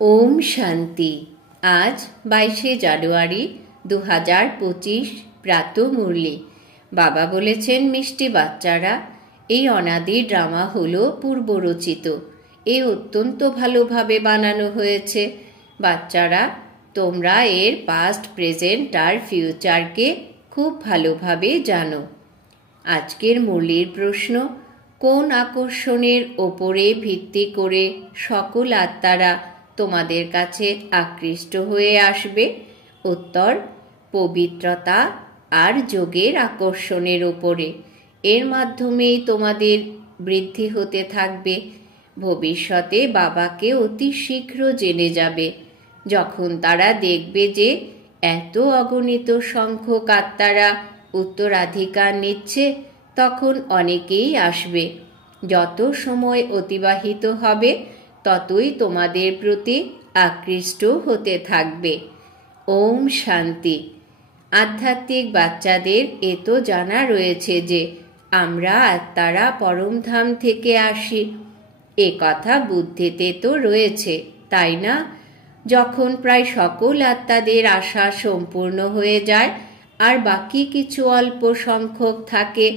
ওম শান্তি। আজ 22শে জানুয়ারি 2025 প্রাত মুরলি। বাবা বলেছেন, মিষ্টি বাচ্চারা, এই অনাদি ড্রামা হলো পূর্বরচিত। এ অত্যন্ত ভালোভাবে বানানো হয়েছে। বাচ্চারা, তোমরা এর পাস্ট, প্রেজেন্ট আর ফিউচারকে খুব ভালোভাবে জানো। আজকের মুরলির প্রশ্ন, কোন আকর্ষণের ওপরে ভিত্তি করে সকল আত্মারা তোমাদের কাছে আকৃষ্ট হয়ে আসবে? উত্তর, পবিত্রতা আর যোগের আকর্ষণের ওপরে। এর মাধ্যমেই তোমাদের বৃদ্ধি হতে থাকবে। ভবিষ্যতে বাবাকে অতি শীঘ্র জেনে যাবে। যখন তারা দেখবে যে এত অগণিত সংখ্যক আত্মারা উত্তরাধিকার নিচ্ছে, তখন অনেকেই আসবে। যত সময় অতিবাহিত হবে ততই তোমাদের প্রতি আকৃষ্ট হতে থাকবে। ওম শান্তি। আধ্যাত্মিক বাচ্চাদের এ তো জানা রয়েছে যে আমরা আত্মারা পরমধাম থেকে আসি। এ কথা বুদ্ধিতে তো রয়েছে, তাই না? যখন প্রায় সকল আত্মাদের আশা সম্পূর্ণ হয়ে যায় আর বাকি কিছু অল্প সংখ্যক থাকে,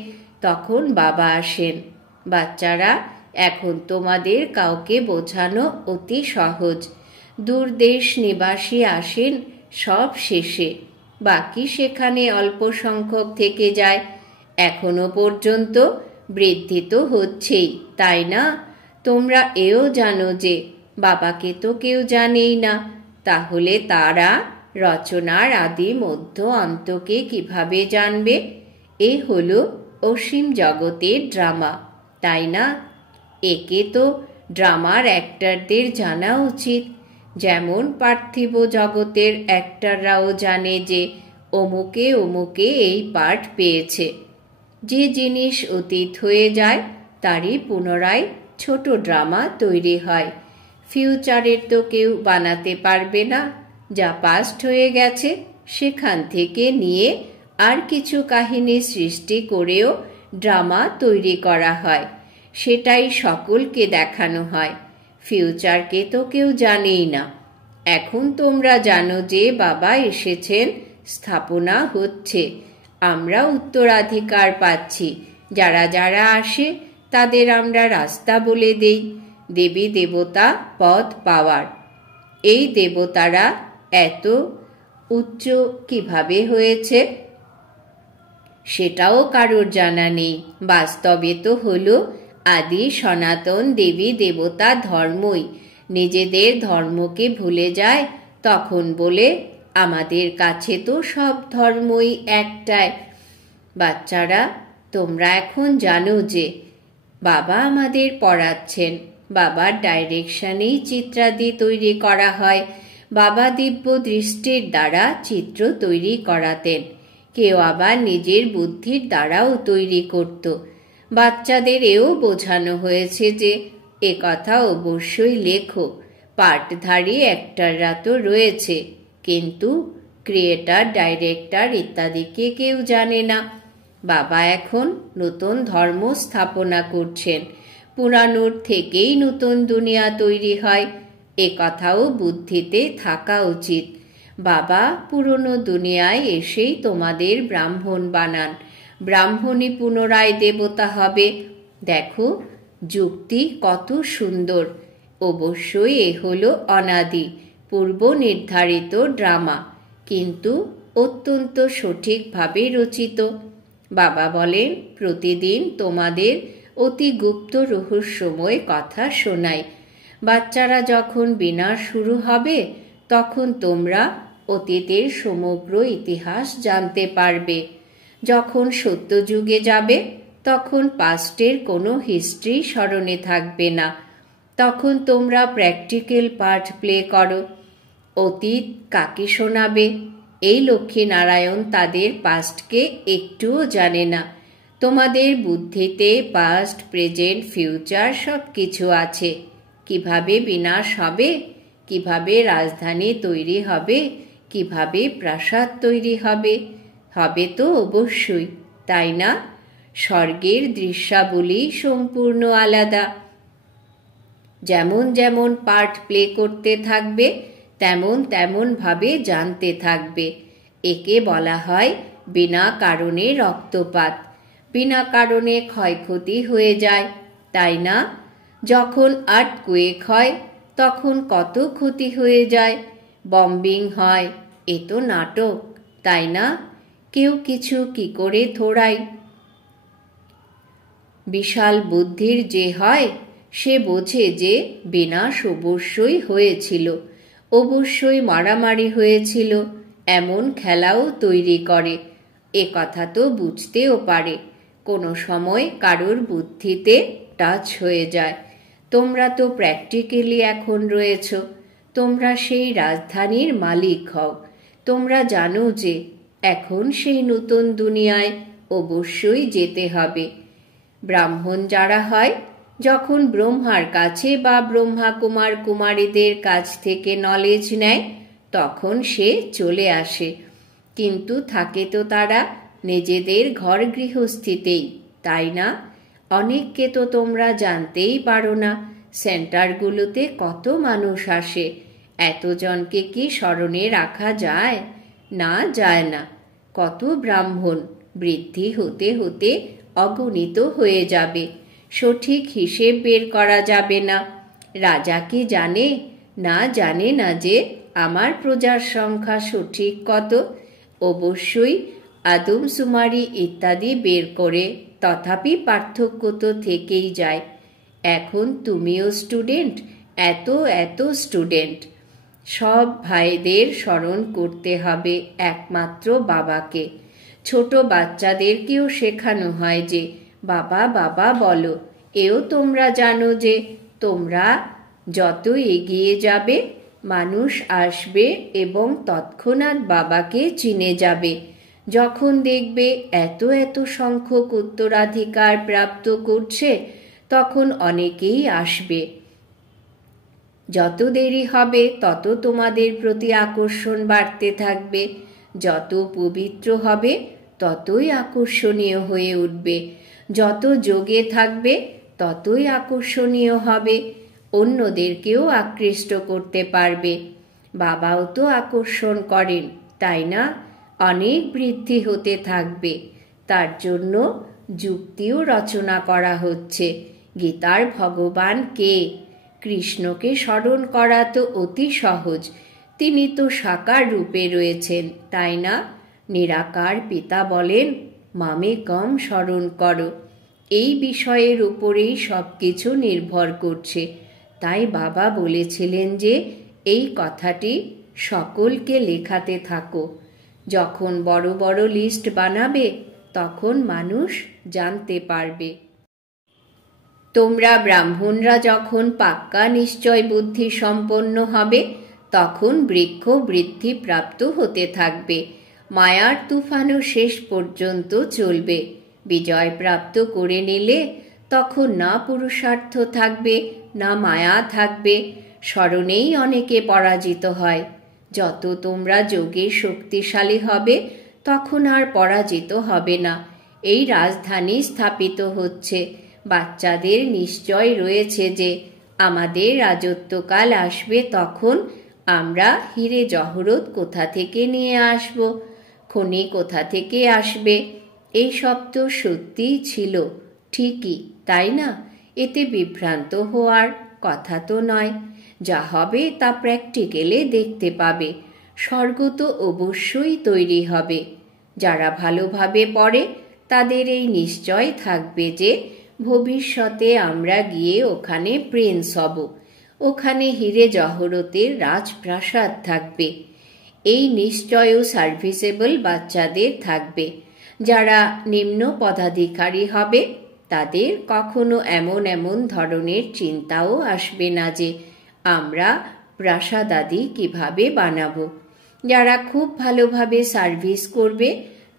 তখন বাবা আসেন। বাচ্চারা, এখন তোমাদের কাউকে বোঝানো অতি সহজ। দূরদেশ নিবাসী আসেন সব শেষে, বাকি সেখানে অল্প সংখ্যক থেকে যায়। এখনো পর্যন্ত বৃদ্ধি তো হচ্ছেই, তাই না? তোমরা এও জানো যে বাবাকে তো কেউ জানেই না, তাহলে তারা রচনার আদি মধ্য অন্তকে কিভাবে জানবে? এ হলো অসীম জগতের ড্রামা, তাই না? একে তো ড্রামার অ্যাক্টরদের জানা উচিত। যেমন পার্থিব জগতের অ্যাক্টররাও জানে যে অমুকে অমুকে এই পার্ট পেয়েছে। যে জিনিস অতীত হয়ে যায় তারই পুনরায় ছোট ড্রামা তৈরি হয়। ফিউচারের তো কেউ বানাতে পারবে না। যা পাস্ট হয়ে গেছে সেখান থেকে নিয়ে আর কিছু কাহিনী সৃষ্টি করেও ড্রামা তৈরি করা হয়। সেটাই সকলকে দেখানো হয়। ফিউচারকে তো কেউ জানেই না। এখন তোমরা জানো যে বাবা এসেছেন, স্থাপনা হচ্ছে, আমরা উত্তরাধিকার পাচ্ছি। যারা যারা আসে তাদের আমরা রাস্তা বলে দেই, দেবী দেবতা পদ পাওয়ার। এই দেবতারা এত উচ্চ কিভাবে হয়েছে সেটাও কারোর জানা নেই। বাস্তবে তো হলো আদি সনাতন দেবী দেবতা ধর্মই নিজেদের ধর্মকে ভুলে যায়। তখন বলে, আমাদের কাছে তো সব ধর্মই একটাই। বাচ্চারা, তোমরা এখন জানো যে বাবা আমাদের পড়াচ্ছেন। বাবার ডাইরেকশনেই চিত্রাদি তৈরি করা হয়। বাবা দিব্য দৃষ্টির দ্বারা চিত্র তৈরি করাতেন। কেউ আবার নিজের বুদ্ধির দ্বারাও তৈরি করত। বাচ্চাদের এও বোঝানো হয়েছে যে এ কথা অবশ্যই লেখো। পার্টধারী অ্যাক্টররা তো রয়েছে, কিন্তু ক্রিয়েটার, ডাইরেক্টর ইত্যাদিকে কেউ জানে না। বাবা এখন নতুন ধর্ম স্থাপনা করছেন। পুরানোর থেকেই নতুন দুনিয়া তৈরি হয়, এ কথাও বুদ্ধিতে থাকা উচিত। বাবা পুরনো দুনিয়ায় এসেই তোমাদের ব্রাহ্মণ বানান। ব্রাহ্মণই পুনরায় দেবতা হবে। দেখো যুক্তি কত সুন্দর। অবশ্যই এ হলো অনাদি পূর্ব নির্ধারিত ড্রামা, কিন্তু অত্যন্ত সঠিকভাবে রচিত। বাবা বলেন, প্রতিদিন তোমাদের অতি গুপ্ত রহস্যময় কথা শোনায়। বাচ্চারা, যখন বিনাশ শুরু হবে তখন তোমরা অতীতের সমগ্র ইতিহাস জানতে পারবে। যখন সত্যযুগে যাবে তখন পাস্টের কোনো হিস্ট্রি স্মরণে থাকবে না। তখন তোমরা প্র্যাকটিক্যাল পার্ট প্লে করো। অতীত কাকে শোনাবে? এই লক্ষ্মীনারায়ণ তাদের পাস্টকে একটুও জানে না। তোমাদের বুদ্ধিতে পাস্ট, প্রেজেন্ট, ফিউচার সব কিছু আছে। কিভাবে বিনাশ হবে, কিভাবে রাজধানী তৈরি হবে, কিভাবে প্রাসাদ তৈরি হবে, হবে তো অবশ্যই, তাই না? স্বর্গের দৃশ্যাবলী সম্পূর্ণ আলাদা। যেমন যেমন পার্ট প্লে করতে থাকবে তেমন তেমন ভাবে জানতে থাকবে। একে বলা হয় বিনা কারণে রক্তপাত। বিনা কারণে ক্ষয়ক্ষতি হয়ে যায়, তাই না? যখন আর্থকুয়েক হয় তখন কত ক্ষতি হয়ে যায়, বম্বিং হয়, এ তো নাটক, তাই না? কেউ কিছু কি করে থোড়াই। বিশাল বুদ্ধির যে হয় সে বোঝে যে বিনাশ অবশ্যই হয়েছিল, অবশ্যই মারামারি হয়েছিল, এমন খেলাও তৈরি করে। এ কথা তো বুঝতেও পারে। কোনো সময় কারোর বুদ্ধিতে টাচ হয়ে যায়। তোমরা তো প্র্যাকটিক্যালি এখন রয়েছ, তোমরা সেই রাজধানীর মালিক হও। তোমরা জানো যে এখন সেই নতুন দুনিয়ায় অবশ্যই যেতে হবে। ব্রাহ্মণ যারা হয়, যখন ব্রহ্মার কাছে বা ব্রহ্মা কুমার কুমারীদের কাছ থেকে নলেজ নেয় তখন সে চলে আসে, কিন্তু থাকে তো তারা নিজেদের ঘর গৃহস্থিতেই, তাই না? অনেককে তো তোমরা জানতেই পারো না সেন্টারগুলোতে কত মানুষ আসে। এতজনকে কি স্মরণে রাখা যায়? না, যায় না। কত ব্রাহ্মণ বৃদ্ধি হতে হতে অগণিত হয়ে যাবে, সঠিক হিসেব বের করা যাবে না। রাজা কি জানে? না, জানে না যে আমার প্রজার সংখ্যা সঠিক কত। অবশ্যই আদমশুমারি ইত্যাদি বের করে, তথাপি পার্থক্য তো থেকেই যায়। এখন তুমিও স্টুডেন্ট, এত এত স্টুডেন্ট। সব ভাইদের স্মরণ করতে হবে একমাত্র বাবাকে। ছোট বাচ্চাদেরকেও শেখানো হয় যে বাবা বাবা বলো। এও তোমরা জানো যে তোমরা যত এগিয়ে যাবে মানুষ আসবে এবং তৎক্ষণাৎ বাবাকে চিনে যাবে। যখন দেখবে এত এত সংখ্যক উত্তরাধিকার প্রাপ্ত করছে তখন অনেকেই আসবে। যত দেরি হবে তত তোমাদের প্রতি আকর্ষণ বাড়তে থাকবে। যত পবিত্র হবে ততই আকর্ষণীয় হয়ে উঠবে। যত যোগে থাকবে ততই আকর্ষণীয় হবে, অন্যদেরকেও আকৃষ্ট করতে পারবে। বাবাও তো আকর্ষণ করেন, তাই না? অনেক বৃদ্ধি হতে থাকবে। তার জন্য যুক্তিও রচনা করা হচ্ছে। গীতার ভগবান কে? কৃষ্ণকে স্মরণ করা তো অতি সহজ, তিনি তো সাকার রূপে রয়েছেন, তাই না? নিরাকার পিতা বলেন মামে কম স্মরণ করো। এই বিষয়ের উপরেই সব কিছু নির্ভর করছে। তাই বাবা বলেছিলেন যে এই কথাটি সকলকে লেখাতে থাকো। যখন বড় বড় লিস্ট বানাবে তখন মানুষ জানতে পারবে। তোমরা ব্রাহ্মণরা যখন পাক্কা নিশ্চয় বুদ্ধি সম্পন্ন হবে তখন বৃক্ষ বৃদ্ধি প্রাপ্ত হতে থাকবে। মায়ার তুফানও শেষ পর্যন্ত চলবে। বিজয় প্রাপ্ত করে নিলে তখন না পুরুষার্থ থাকবে না মায়া থাকবে। স্মরণেই অনেকে পরাজিত হয়। যত তোমরা যোগে শক্তিশালী হবে তখন আর পরাজিত হবে না। এই রাজধানী স্থাপিত হচ্ছে। বাচ্চাদের নিশ্চয় রয়েছে যে আমাদের রাজত্বকাল আসবে, তখন আমরা হিরে জহরত কোথা থেকে নিয়ে আসব, খনি কোথা থেকে আসবে। এই সব তো সত্যিই ছিল, ঠিকই, তাই না? এতে বিভ্রান্ত হওয়ার কথা তো নয়। যা হবে তা প্র্যাকটিক্যালে দেখতে পাবে। স্বর্গ তো অবশ্যই তৈরি হবে। যারা ভালোভাবে পড়ে তাদের এই নিশ্চয় থাকবে যে ভবিষ্যতে আমরা গিয়ে ওখানে প্রিন্স হব, ওখানে হিরে জহরতের রাজপ্রাসাদ থাকবে। এই নিশ্চয়ও সার্ভিসেবল বাচ্চাদের থাকবে। যারা নিম্ন পদাধিকারী হবে তাদের কখনো এমন এমন ধরনের চিন্তাও আসবে না যে আমরা প্রাসাদাদি কিভাবে বানাবো। যারা খুব ভালোভাবে সার্ভিস করবে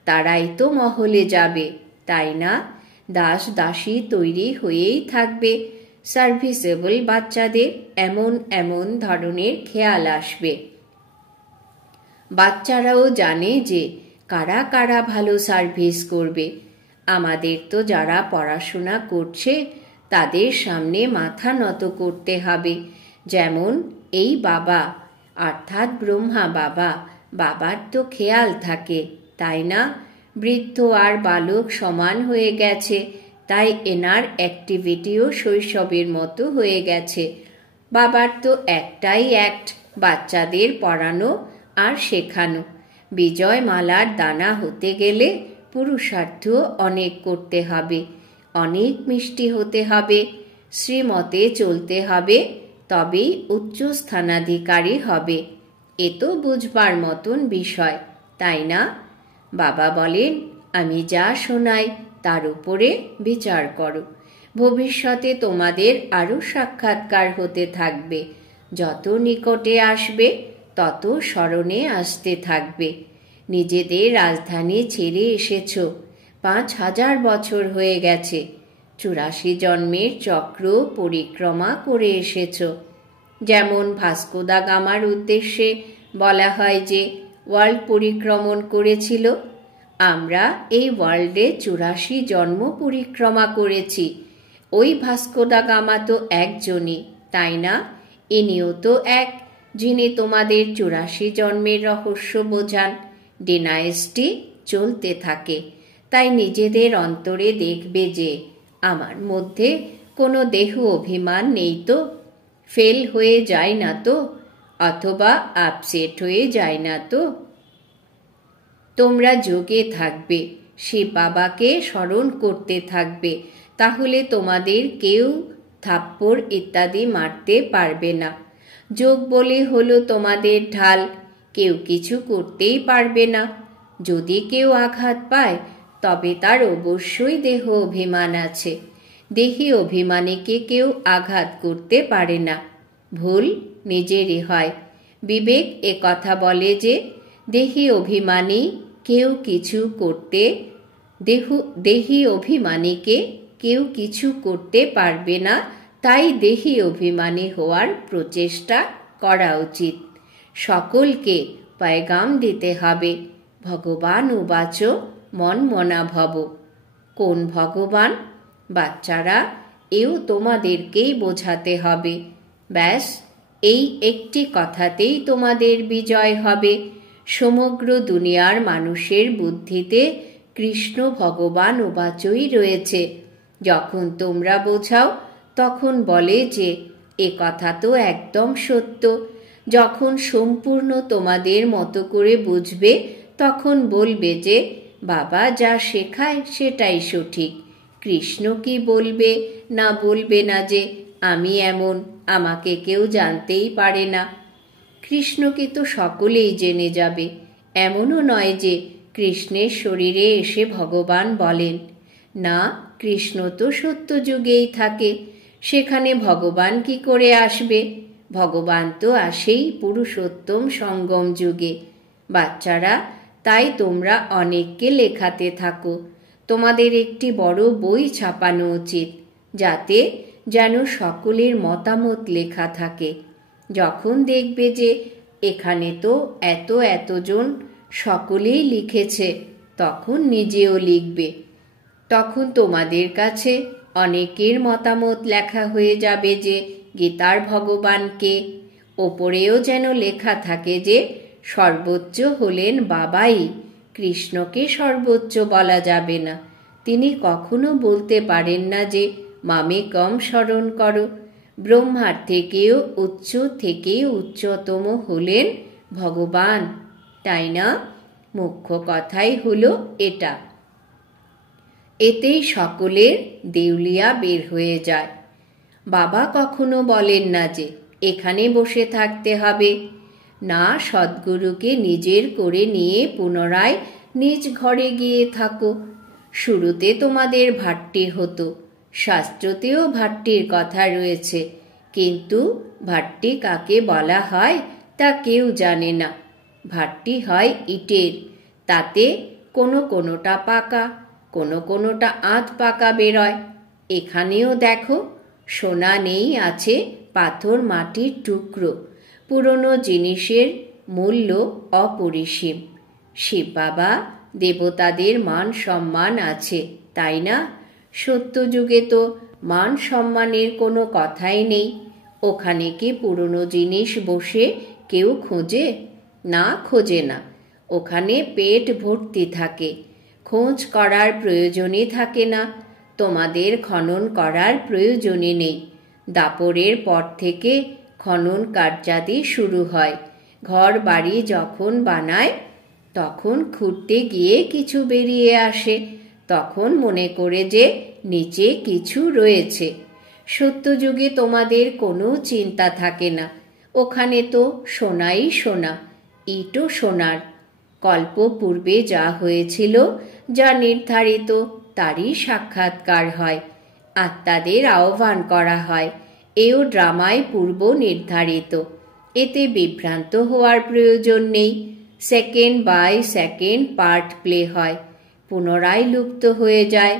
তারাই তো মহলে যাবে, তাই না? দাস দাসী তৈরি হয়েই থাকবে। সার্ভিসেবল বাচ্চাদের এমন এমন ধরনের খেয়াল আসবে। বাচ্চারাও জানে যে কারা কারা ভালো সার্ভিস করবে। আমাদের তো যারা পড়াশোনা করছে তাদের সামনে মাথা নত করতে হবে। যেমন এই বাবা অর্থাৎ ব্রহ্মা বাবা, বাবার তো খেয়াল থাকে, তাই না? বৃদ্ধ আর বালক সমান হয়ে গেছে, তাই এনার অ্যাক্টিভিটিও শৈশবের মতো হয়ে গেছে। বাবার তো একটাই অ্যাক্ট, বাচ্চাদের পড়ানো আর শেখানো। বিজয় মালার দানা হতে গেলে পুরুষার্থ অনেক করতে হবে, অনেক মিষ্টি হতে হবে, শ্রীমতে চলতে হবে, তবেই উচ্চ স্থানাধিকারী হবে। এ তো বুঝবার মতন বিষয়, তাই না? বাবা বলেন, আমি যা শোনাই তার উপরে বিচার করো। ভবিষ্যতে তোমাদের আরও সাক্ষাৎকার হতে থাকবে, যত নিকটে আসবে তত স্মরণে আসতে থাকবে। নিজেদের রাজধানী ছেড়ে এসেছ, 5000 বছর হয়ে গেছে, 84 জন্মের চক্র পরিক্রমা করে এসেছ। যেমন ভাস্কো দা গামার উদ্দেশ্যে বলা হয় যে ওয়ার্ল্ড পরিক্রমণ করেছিল, আমরা এই ওয়ার্ল্ডে 84 জন্ম পরিক্রমা করেছি। ওই ভাস্কো দা গামা তো একজনই, তাই না? ইনিও তো এক, যিনি তোমাদের 84 জন্মের রহস্য বোঝান। ডিনাইস্টি চলতে থাকে, তাই নিজেদের অন্তরে দেখবে যে আমার মধ্যে কোনো দেহ অভিমান নেই তো, ফেল হয়ে যায় না তো, অথবা আপসেট হয়ে যায় না তো। তোমরা যোগে থাকবে, শিব বাবাকে স্মরণ করতে থাকবে, তাহলে তোমাদের কেউ থাপ্পড় ইত্যাদি মারতে পারবে না। যোগ বলে হলো তোমাদের ঢাল, কেউ কিছু করতেই পারবে না। যদি কেউ আঘাত পায় তবে তার অবশ্যই দেহ অভিমান আছে। দেহি অভিমানীকে কেউ আঘাত করতে পারে না, ভুল নিজেরই হয়। বিবেক এ কথা বলে যে দেহি অভিমানী কেউ কিছু করতে, দেহি অভিমানীকে কেউ কিছু করতে পারবে না, তাই দেহি অভিমানী হওয়ার প্রচেষ্টা করা উচিত। সকলকে পয়গাম দিতে হবে, ভগবান উবাচ মন মনা ভব। কোন ভগবান? বাচ্চারা, এও তোমাদেরকেই বোঝাতে হবে। ব্যাস, এই একটি কথাতেই তোমাদের বিজয় হবে। সমগ্র দুনিয়ার মানুষের বুদ্ধিতে কৃষ্ণ ভগবান উবাচই রয়েছে। যখন তোমরা বোঝাও তখন বলে যে এ কথা তো একদম সত্য। যখন সম্পূর্ণ তোমাদের মতো করে বুঝবে তখন বলবে যে বাবা যা শেখায় সেটাই সঠিক। কৃষ্ণ কি বলবে না বলবে না যে আমি এমন, আমাকে কেউ জানতেই পারে না। কৃষ্ণকে তো সকলেই জেনে যাবে। এমনও নয় যে কৃষ্ণের শরীরে এসে ভগবান বলেন, না, কৃষ্ণ তো সত্যযুগেই থাকে, সেখানে ভগবান কি করে আসবে? ভগবান তো আসেই পুরুষোত্তম সঙ্গম যুগে। বাচ্চারা, তাই তোমরা অনেককে লেখাতে থাকো। তোমাদের একটি বড় বই ছাপানো উচিত, যাতে যেন সকলের মতামত লেখা থাকে। যখন দেখবে যে এখানে তো এতজন সকলেই লিখেছে, তখন নিজেও লিখবে। তখন তোমাদের কাছে অনেকের মতামত লেখা হয়ে যাবে যে গীতার ভগবানকে। ওপরেও যেন লেখা থাকে যে সর্বোচ্চ হলেন বাবাই, কৃষ্ণকে সর্বোচ্চ বলা যাবে না। তিনি কখনো বলতে পারেন না যে মামে কম স্মরণ করো। ব্রহ্মার থেকেও উচ্চতম হলেন ভগবান, তাই না? মুখ্য কথাই হলো এটা। এতেই সকলের দেউলিয়া বের হয়ে যায়। বাবা কখনো বলেন না যে এখানে বসে থাকতে হবে। না, সদ্গুরুকে নিজের করে নিয়ে পুনরায় নিজ ঘরে গিয়ে থাকো। শুরুতে তোমাদের ভাট্টি হতো, শাস্ত্রতেও ভাট্টির কথা রয়েছে, কিন্তু ভাট্টি কাকে বলা হয় তা কেউ জানে না। ভাট্টি হয় ইটের, তাতে কোনোটা পাকা, কোনোটা আধ পাকা বেরোয়। এখানেও দেখো, সোনা নেই, আছে পাথর মাটির টুকরো। পুরনো জিনিসের মূল্য অপরিসীম। শিব বাবা, দেবতাদের মান সম্মান আছে, তাই না? সত্যযুগে তো মান সম্মানের কোনো কথাই নেই। ওখানে কি পুরনো জিনিস বসে কেউ খোঁজে? না, খোঁজে না। ওখানে পেট ভর্তি থাকে। খোঁজ করার প্রয়োজনই থাকে না। তোমাদের খনন করার প্রয়োজনই নেই। দাপরের পর থেকে খনন কার্যাদি শুরু হয়। ঘর বাড়ি যখন বানায় তখন খুঁড়তে গিয়ে কিছু বেরিয়ে আসে, তখন মনে করে যে নিচে কিছু রয়েছে। সত্যযুগে তোমাদের কোনো চিন্তা থাকে না। ওখানে তো সোনাই সোনা, ইটও সোনার। কল্প পূর্বে যা হয়েছিল, যা নির্ধারিত, তারই সাক্ষাৎকার হয়। আত্মাদের আহ্বান করা হয়। এও ড্রামায় পূর্ব নির্ধারিত। এতে বিভ্রান্ত হওয়ার প্রয়োজন নেই। Second by second part play হয়, পুনরায় লুপ্ত হয়ে যায়।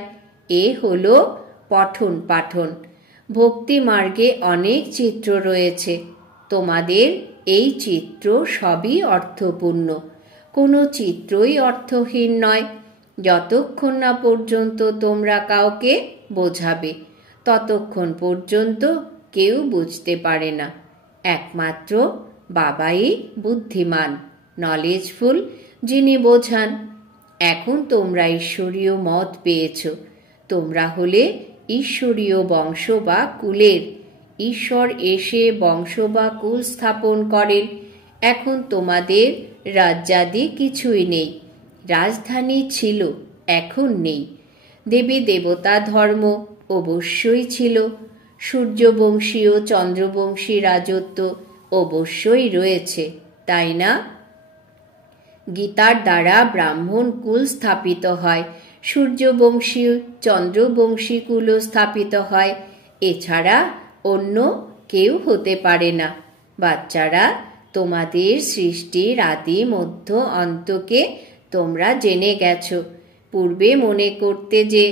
এ হলো পঠন পাঠন। ভক্তি মার্গে অনেক চিত্র রয়েছে। তোমাদের এই চিত্র সবই অর্থপূর্ণ। কোনো চিত্রই অর্থহীন নয়। যতক্ষণ না পর্যন্ত তোমরা কাউকে বোঝাবে, ততক্ষণ পর্যন্ত কেউ বুঝতে পারে না। একমাত্র বাবাই বুদ্ধিমান, নলেজফুল, যিনি বোঝান। এখন তোমরা ঈশ্বরীয় মত পেয়েছ। তোমরা হলে ঈশ্বরীয় বংশ বা কুলের। ঈশ্বর এসে বংশ বা কুল স্থাপন করেন। এখন তোমাদের রাজ্যাদি কিছুই নেই। রাজধানী ছিল, এখন নেই। দেবী দেবতা ধর্ম অবশ্যই ছিল। সূর্যবংশী ও চন্দ্রবংশী রাজত্ব অবশ্যই রয়েছে, তাই না? গীতার দ্বারা ব্রাহ্মণ কুল স্থাপিত হয়, সূর্যবংশী চন্দ্রবংশী কুলও স্থাপিত হয়। এছাড়া অন্য কেউ হতে পারে না। বাচ্চারা, তোমাদের সৃষ্টির আদি মধ্য অন্তকে তোমরা জেনে গেছ। পূর্বে মনে করতে যে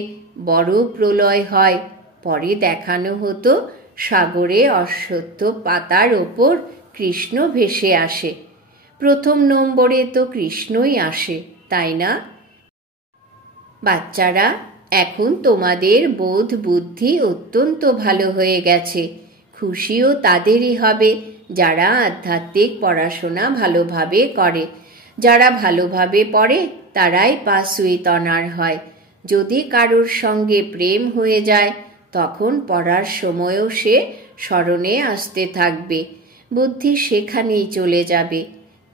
বড় প্রলয় হয়, পরে দেখানো হতো সাগরে অশ্বত্থ পাতার ওপর কৃষ্ণ ভেসে আসে। প্রথম নম্বরে তো কৃষ্ণই আসে, তাই না? বাচ্চারা, এখন তোমাদের বোধ বুদ্ধি অত্যন্ত ভালো হয়ে গেছে। খুশিও তাদেরই হবে যারা আধ্যাত্মিক পড়াশোনা ভালোভাবে করে। যারা ভালোভাবে পড়ে তারাই পাস উইথ অনার হয়। যদি কারোর সঙ্গে প্রেম হয়ে যায়, তখন পড়ার সময়ও সে স্মরণে আসতে থাকবে। বুদ্ধি সেখানেই চলে যাবে।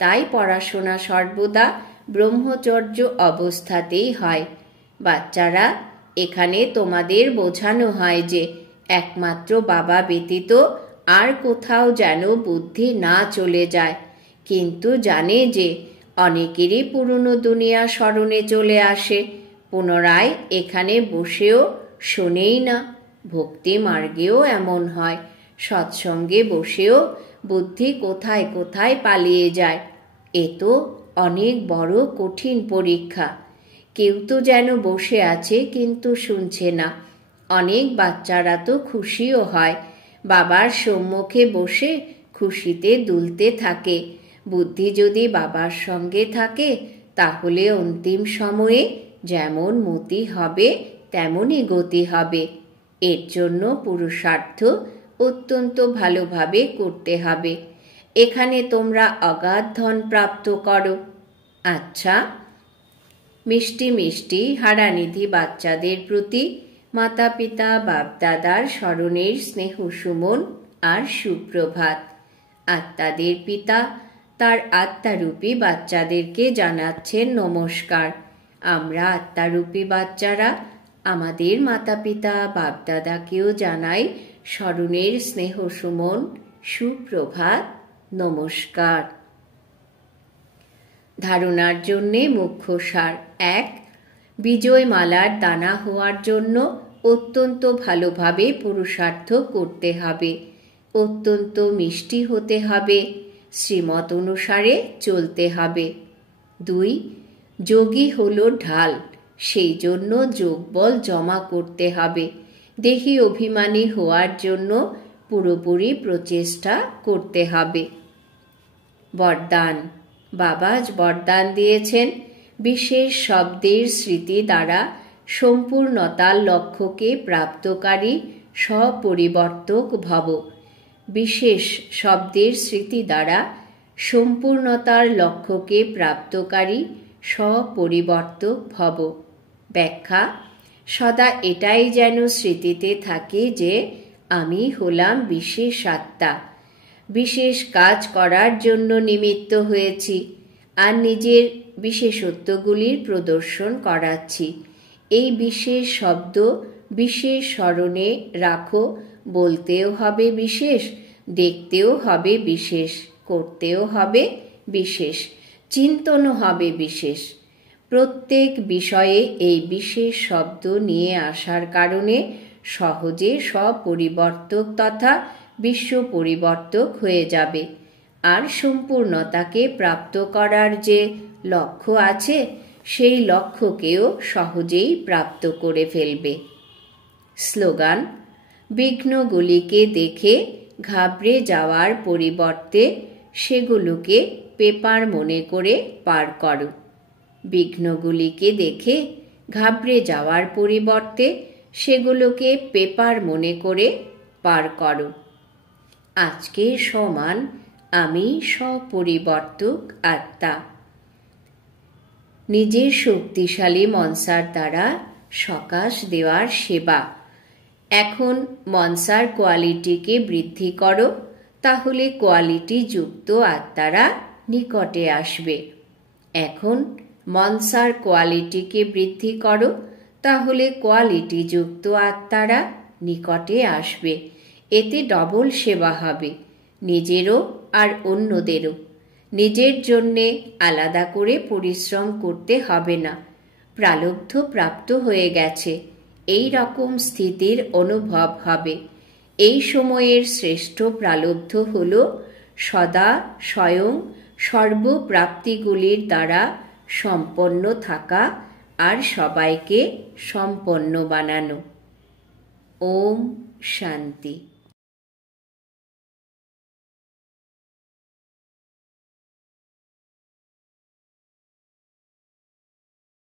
তাই পড়াশোনা সর্বদা ব্রহ্মচর্য অবস্থাতেই হয়। বাচ্চারা, এখানে তোমাদের বোঝানো হয় যে একমাত্র বাবা ব্যতীত আর কোথাও যেন বুদ্ধি না চলে যায়। কিন্তু জানে যে অনেকেরই পুরনো দুনিয়া স্মরণে চলে আসে, পুনরায় এখানে বসেও শোনেই না। ভক্তি মার্গেও এমন হয়। সৎসঙ্গে বসেও বুদ্ধি কোথায় কোথায় পালিয়ে যায়। এ তো অনেক বড় কঠিন পরীক্ষা। কেউ তো যেন বসে আছে কিন্তু শুনছে না। অনেক বাচ্চারা তো খুশিও হয়, বাবার সম্মুখে বসে খুশিতে দুলতে থাকে। বুদ্ধি যদি বাবার সঙ্গে থাকে, তাহলে অন্তিম সময়ে যেমন মতি হবে তেমনই গতি হবে। এর জন্য পুরুষার্থ অত্যন্ত ভালোভাবে করতে হবে। এখানে তোমরা অগাধ ধন প্রাপ্ত করো। আচ্ছা, মিষ্টি মিষ্টি হারানিধি বাচ্চাদের প্রতি মাতা পিতা বাপদাদার স্মরণের স্নেহ সুমন আর সুপ্রভাত। আত্মাদের পিতা তার আত্মারূপী বাচ্চাদেরকে জানাচ্ছেন নমস্কার। আমরা আত্মারূপী বাচ্চারা আমাদের মাতা পিতা বাপদাদাকেও জানাই স্মরণের স্নেহ সুমন, সুপ্রভাত, নমস্কার। ধারণার জন্যে মুখ্য সার: 1. বিজয় মালার দানা হওয়ার জন্য অত্যন্ত ভালোভাবে পুরুষার্থ করতে হবে। অত্যন্ত মিষ্টি হতে হবে। শ্রীমত অনুসারে চলতে হবে। 2. যোগী হলো ঢাল, সেই জন্য যোগবল জমা করতে হবে। দেহি অভিমানী হওয়ার জন্য পুরোপুরি প্রচেষ্টা করতে হবে। বরদান: বাবা বরদান দিয়েছেন বিশেষ শব্দের স্মৃতি দ্বারা সম্পূর্ণতার লক্ষ্যকে প্রাপ্তকারী স্বপরিবর্তক ভব। বিশেষ শব্দের স্মৃতি দ্বারা সম্পূর্ণতার লক্ষ্যকে প্রাপ্তকারী স্বপরিবর্তক ভব। ব্যাখ্যা: সদা এটাই যেন স্মৃতিতে থাকে যে আমি হলাম বিশেষ আত্মা, বিশেষ কাজ করার জন্য নিমিত্ত হয়েছি আর নিজের বিশেষত্বগুলির প্রদর্শন করাচ্ছি। এই বিশেষ শব্দ বিশেষ স্মরণে রাখো। বলতেও হবে বিশেষ, দেখতেও হবে বিশেষ, করতেও হবে বিশেষ, চিন্তনও হবে বিশেষ। প্রত্যেক বিষয়ে এই বিশেষ শব্দ নিয়ে আসার কারণে সহজে স্বপরিবর্তক তথা বিশ্ব পরিবর্তক হয়ে যাবে। আর সম্পূর্ণতাকে প্রাপ্ত করার যে লক্ষ্য আছে সেই লক্ষ্যকেও সহজেই প্রাপ্ত করে ফেলবে। স্লোগান: বিঘ্নগুলিকে দেখে ঘাবড়ে যাওয়ার পরিবর্তে সেগুলোকে পেপার মনে করে পার করো। বিঘ্নগুলিকে দেখে ঘাবড়ে যাওয়ার পরিবর্তে সেগুলোকে পেপার মনে করে পার করো। আজকে সমান আমি স্বপরিবর্তক আত্মা। নিজের শক্তিশালী মনসার দ্বারা সকাশ দেওয়ার সেবা। এখন মনসার কোয়ালিটিকে বৃদ্ধি করো, তাহলে কোয়ালিটি যুক্ত আত্মারা নিকটে আসবে। এখন মনসার কোয়ালিটিকে বৃদ্ধি করো, তাহলে কোয়ালিটি যুক্ত আত্মারা নিকটে আসবে। এতে ডবল সেবা হবে, নিজেরও আর অন্যদেরও। নিজের জন্যে আলাদা করে পরিশ্রম করতে হবে না, প্রালব্ধ প্রাপ্ত হয়ে গেছে এই রকম স্থিতির অনুভব হবে। এই সময়ের শ্রেষ্ঠ প্রালব্ধ হল সদা স্বয়ং সর্বপ্রাপ্তিগুলির দ্বারা সম্পন্ন থাকা আর সবাইকে সম্পন্ন বানানো। ওম শান্তি।